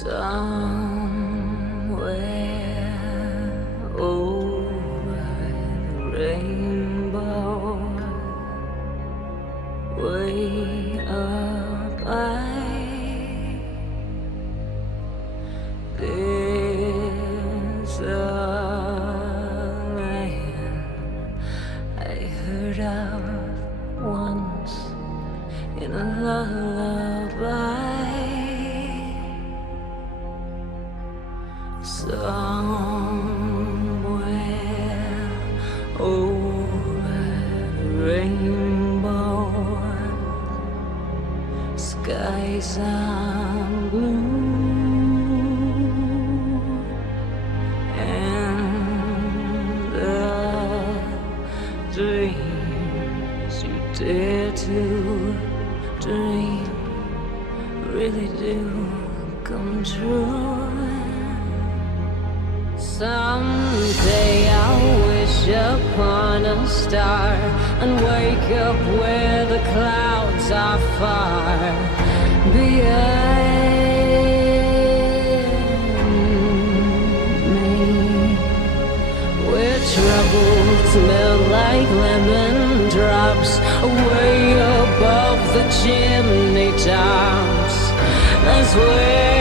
Somewhere over the rainbow, way up high, there's a land I heard of once in a lullaby. Somewhere over the rainbow, skies are blue, and the dreams you dare to dream really do come true. Someday I'll wish upon a star and wake up where the clouds are far behind me, where troubles melt like lemon drops way above the chimney tops. That's where